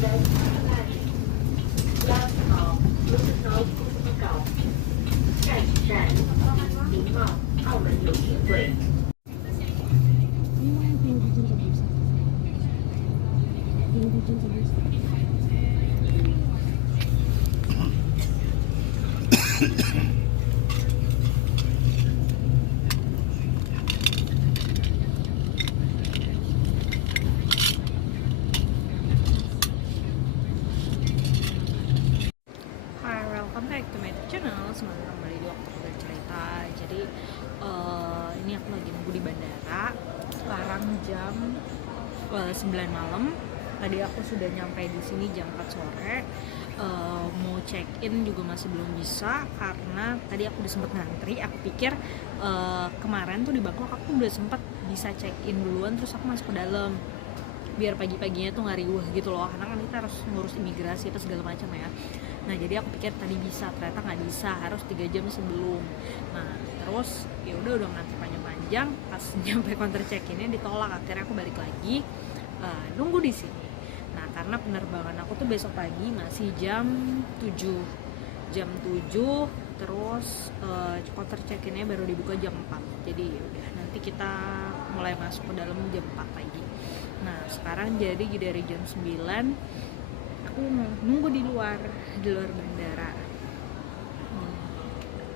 号卢森堡公司港，下一站林茂澳门有协会。Hi, welcome back to my channel. Semoga kembali di waktu bercerita. Jadi ini aku lagi nunggu di bandara. Sekarang jam 9 malam. Tadi aku sudah nyampe di sini jam 4 sore. Mau check in juga masih belum bisa karena tadi aku udah sempet ngantri. Aku pikir kemarin tuh di Bangkok aku udah sempet bisa check in duluan, terus aku masuk ke dalam biar pagi-paginya tuh nggak riuh gitu loh, karena kan kita harus ngurus imigrasi apa segala macam ya. Nah jadi aku pikir tadi bisa, ternyata nggak bisa, harus 3 jam sebelum. Nah terus ya udah ngantri panjang-panjang, pas nyampe counter check innya ditolak. Akhirnya aku balik lagi nunggu di sini. Nah karena penerbangan aku tuh besok pagi masih jam 7, terus counter check innya baru dibuka jam 4. Jadi udah nanti kita mulai masuk ke dalam jam 4 pagi. Nah sekarang jadi dari jam 9 aku nunggu di luar bandara.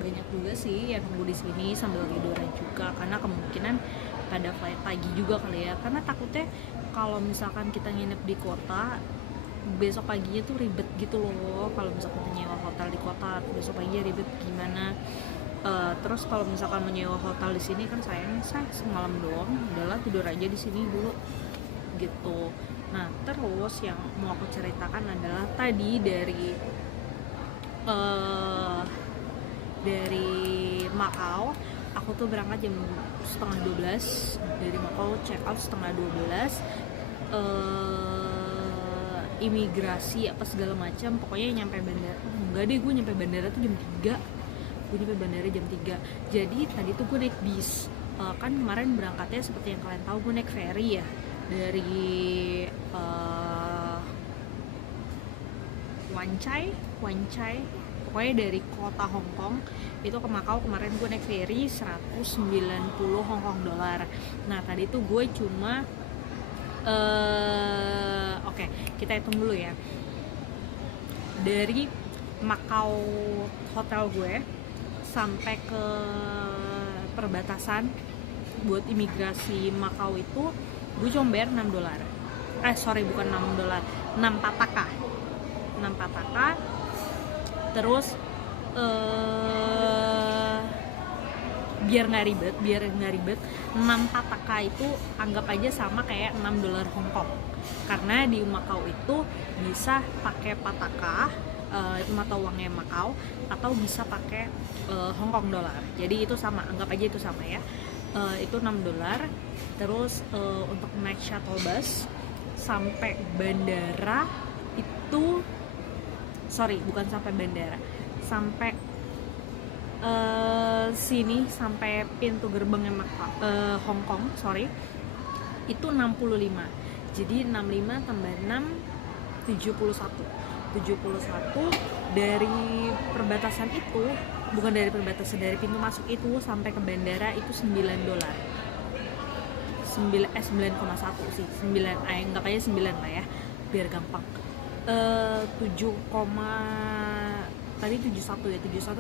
Banyak juga sih yang nunggu di sini sambil tiduran juga, karena kemungkinan pada flight pagi juga kali ya. Karena takutnya kalau misalkan kita nginep di kota, besok paginya tuh ribet gitu loh. Kalau misalkan menyewa hotel di kota, besok paginya ribet gimana. Terus kalau misalkan menyewa hotel di sini kan sayang semalam doang, udahlah tidur aja di sini dulu gitu. Nah terus yang mau aku ceritakan adalah tadi dari Macau, aku tuh berangkat jam setengah 12 dari Macau, check out setengah 12. Imigrasi apa segala macam, pokoknya nyampe bandara. Enggak deh, gue nyampe bandara tuh jam 3. Jadi tadi tuh gue naik bis. Kan kemarin berangkatnya seperti yang kalian tahu, gue naik ferry ya dari Wan Chai, pokoknya dari kota Hong Kong itu ke Macau. Kemarin gue naik ferry 190 Hong Kong dollar. Nah tadi tuh gue cuma oke, kita hitung dulu ya. Dari Macau hotel gue sampai ke perbatasan buat imigrasi Macau itu gue cuma bayar 6 dolar. Bukan 6 dolar, 6 pataka. Terus biar nggak ribet 6 pataka itu anggap aja sama kayak 6 dolar Hong Kong. Karena di Macau itu bisa pakai pataka, itu mata uangnya Macau, atau bisa pakai Hong Kong dolar. Jadi itu sama, anggap aja itu sama ya. Itu 6 dolar. Terus untuk naik shuttle bus sampai bandara itu bukan sampai bandara, sampai sini, sampai pintu gerbangnya Hong Kong, itu 65. Jadi 65 tambah 6 71 dari perbatasan itu, bukan dari perbatasan, dari pintu masuk itu sampai ke bandara itu 9 dolar. 9,1 sih, 9, anggap aja 9 lah ya biar gampang. 71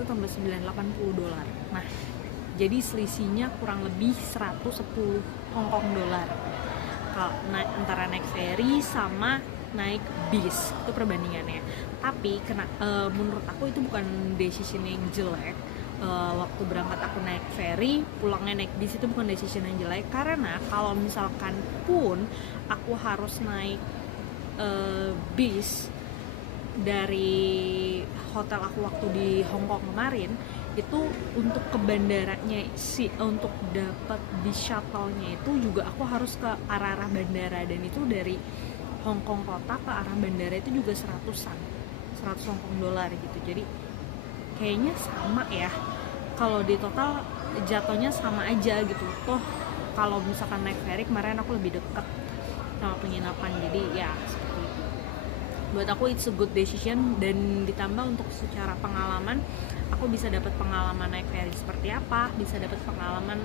tambah 9, 80 dolar. Nah jadi selisihnya kurang lebih 110 Hong Kong dolar kalau antara naik ferry sama naik bis, itu perbandingannya. Tapi menurut aku itu bukan decision yang jelek. Waktu berangkat aku naik ferry, pulangnya naik bis, itu bukan decision yang jelek. Karena kalau misalkan pun aku harus naik bis dari hotel aku waktu di Hong Kong kemarin, itu untuk ke bandaranya untuk dapat bis shuttle-nya itu juga aku harus ke arah bandara, dan itu dari Hong Kong kota ke arah bandara itu juga 100 Hong Kong dolar gitu. Jadi kayaknya sama ya, kalau di total jatuhnya sama aja gitu. Toh kalau misalkan naik ferry kemarin aku lebih dekat sama penginapan, jadi ya seperti itu. buat aku it's a good decision. Dan ditambah untuk secara pengalaman, aku bisa dapat pengalaman naik ferry seperti apa, bisa dapat pengalaman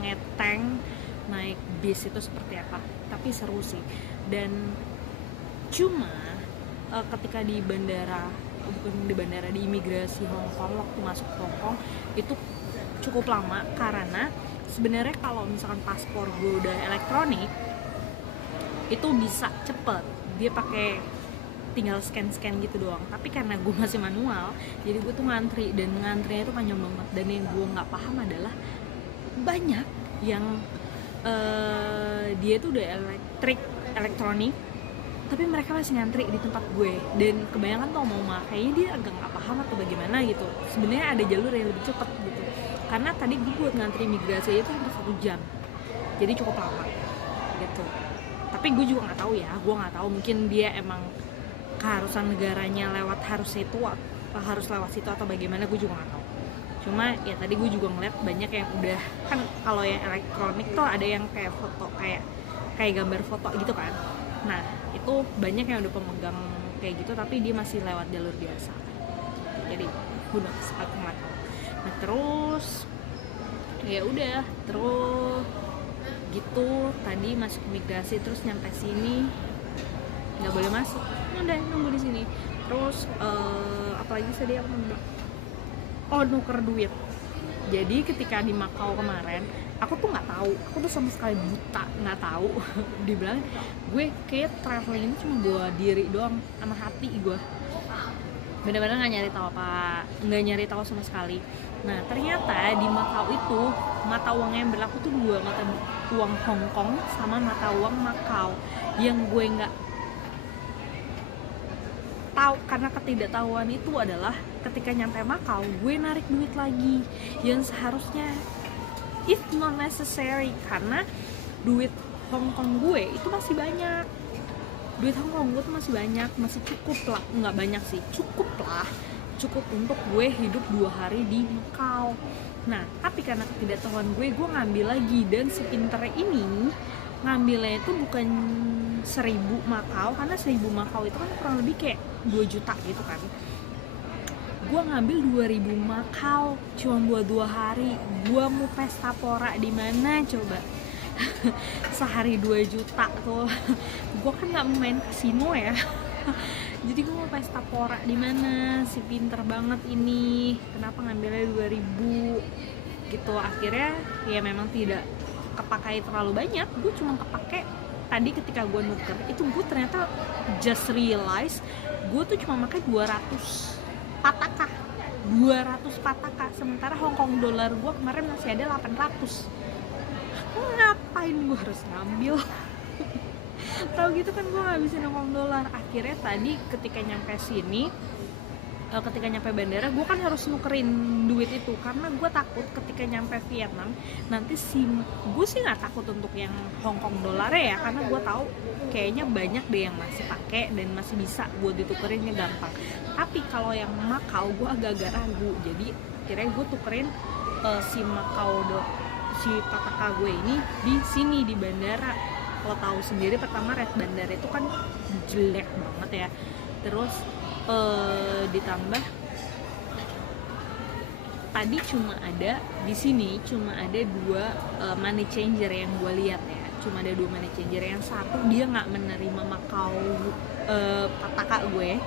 ngeteng naik bis itu seperti apa. Tapi seru sih. Dan cuma ketika di bandara, bukan di bandara, di imigrasi Hong Kong, waktu masuk Hong Kong itu cukup lama, karena sebenarnya kalau misalkan paspor gue udah elektronik itu bisa cepet, dia pakai tinggal scan gitu doang. Tapi karena gue masih manual, jadi gue tuh ngantri, dan ngantrinya itu panjang banget. Dan yang gue nggak paham adalah banyak yang dia tuh udah elektronik, tapi mereka masih ngantri di tempat gue. Dan kebanyakan tuh mau kayaknya dia agak nggak paham atau bagaimana gitu. Sebenarnya ada jalur yang lebih cepet gitu, karena tadi gue buat ngantri imigrasi itu hampir 1 jam, jadi cukup lama gitu. Tapi gue juga nggak tahu ya, gue nggak tahu, mungkin dia emang keharusan negaranya lewat harus lewat situ atau bagaimana, gue juga nggak tahu. Cuma ya tadi gue juga ngeliat banyak yang udah, kan kalau yang elektronik tuh ada yang kayak foto, kayak gambar foto gitu kan. Nah itu banyak yang udah pemegang kayak gitu, tapi dia masih lewat jalur biasa. Jadi udah aku nggak tahu. Nah terus ya udah, terus gitu tadi masuk imigrasi, terus nyampe sini nggak boleh masuk, udah nunggu di sini. Terus apalagi tadi aku bilang, oh nuker duit. Jadi ketika di Macau kemarin, aku tuh nggak tahu, aku tuh sama sekali buta, nggak tahu. Dibilang gue kayak traveling ini cuma bawa diri doang sama hati gue, bener-bener nggak nyari tahu nggak nyari tahu sama sekali. Nah ternyata di Macau itu mata uang yang berlaku tuh 2, mata uang Hong Kong sama mata uang Macau. Yang gue nggak tahu karena ketidaktahuan itu adalah ketika nyampe Macau gue narik duit lagi yang seharusnya if not necessary, karena duit Hong Kong gue itu masih banyak. Duit Hong Kong gue tuh masih banyak, masih cukup lah, nggak banyak sih, cukup lah, cukup untuk gue hidup 2 hari di Macau. Nah tapi karena ketidaktahuan gue ngambil lagi, dan si pinternya ini ngambilnya itu bukan 1000 Macau, karena 1000 Macau itu kan kurang lebih kayak 2 juta gitu kan. Gue ngambil 2000 Macau cuma buat 2 hari. Gue mau pesta pora di mana coba? Sehari 2 juta tuh. Gue kan nggak main kasino ya. Jadi gue mau pesta pora di mana? Si pinter banget ini. Kenapa ngambilnya 2000 gitu? Akhirnya ya memang tidak kepakai terlalu banyak. Gue cuma kepake tadi ketika gue nuker itu, gue ternyata just realize gue tuh cuma pakai 200 pataka, sementara Hong Kong dollar gue kemarin masih ada 800. Ngapain gue harus ngambil? Tahu gitu kan gue ngabisin Hong Kong dollar. Akhirnya tadi ketika nyampe sini, ketika nyampe bandara, gue kan harus nukerin duit itu, karena gue takut ketika nyampe Vietnam nanti gue sih nggak takut untuk yang Hong Kong dolarnya ya, karena gue tahu kayaknya banyak deh yang masih pakai dan masih bisa buat ditukerinnya gampang. Tapi kalau yang Macau gue agak-agak ragu, jadi akhirnya gue tukerin si pataka gue ini di sini di bandara. Lo tahu sendiri, pertama rate bandara itu kan jelek banget ya, terus ditambah tadi cuma ada di sini cuma ada 2 money changer yang gue lihat ya, cuma ada 2 money changer. Yang satu dia nggak menerima Macau pataka gue,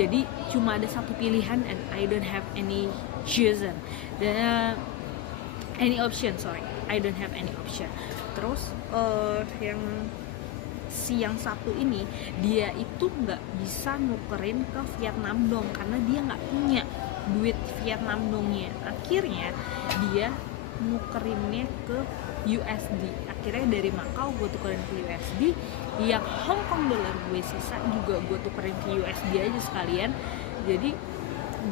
jadi cuma ada 1 pilihan, and I don't have any chosen, I don't have any option. Terus yang satu ini dia itu nggak bisa nukerin ke Vietnam dong, karena dia nggak punya duit Vietnam dongnya. Akhirnya dia nukerinnya ke USD. Akhirnya dari Macau gue tukerin ke USD, yang Hong Kong dollar gue sisa juga gue tukerin ke USD aja sekalian. Jadi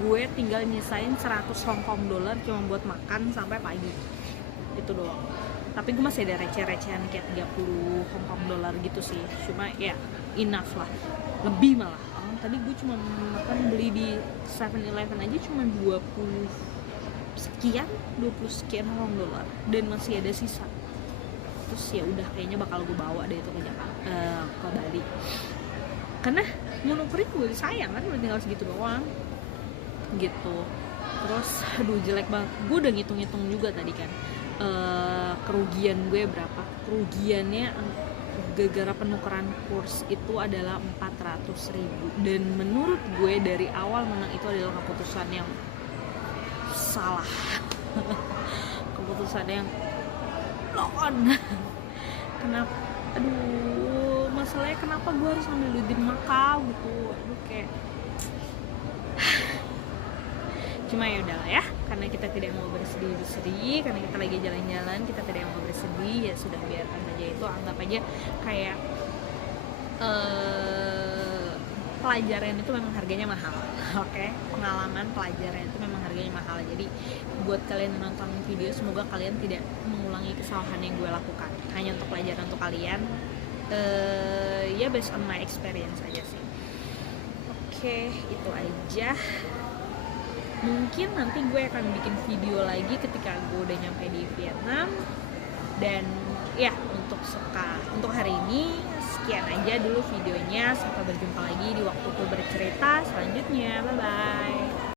gue tinggal nyisain 100 Hong Kong dollar cuma buat makan sampai pagi, itu doang. Tapi gue masih ada receh-recehan kayak 30 Hong Kong dollar gitu sih, cuma ya enough lah, lebih malah. Tadi gue cuma makan beli di 7-Eleven aja cuma 20 sekian Hong Kong dollar, dan masih ada sisa. Terus ya udah, kayaknya bakal gue bawa deh itu ke Jakarta, ke Bali. karena monokurit gue sayang kan udah tinggal segitu doang gitu. Terus aduh jelek banget, gue udah ngitung-ngitung juga tadi kan kerugian gue berapa. Kerugiannya gara-gara penukaran kurs itu adalah 400.000, dan menurut gue dari awal memang itu adalah keputusan yang salah. Keputusan yang loan. Kenapa, aduh masalahnya kenapa gue harus ambil duit di Makau gitu. Aduh kayak cuma ya udahlah ya, karena kita tidak mau bersedih-sedih, karena kita lagi jalan-jalan, kita tidak mau bersedih, ya sudah biarkan saja itu, anggap aja kayak pelajaran itu memang harganya mahal. Oke, pengalaman pelajaran itu memang harganya mahal. Jadi buat kalian yang nonton video, semoga kalian tidak mengulangi kesalahan yang gue lakukan, hanya untuk pelajaran untuk kalian. Ya based on my experience aja sih. Oke, itu aja. Mungkin nanti gue akan bikin video lagi ketika gue udah nyampe di Vietnam. Dan ya untuk hari ini sekian aja dulu videonya. Sampai berjumpa lagi di waktuku bercerita selanjutnya. Bye bye.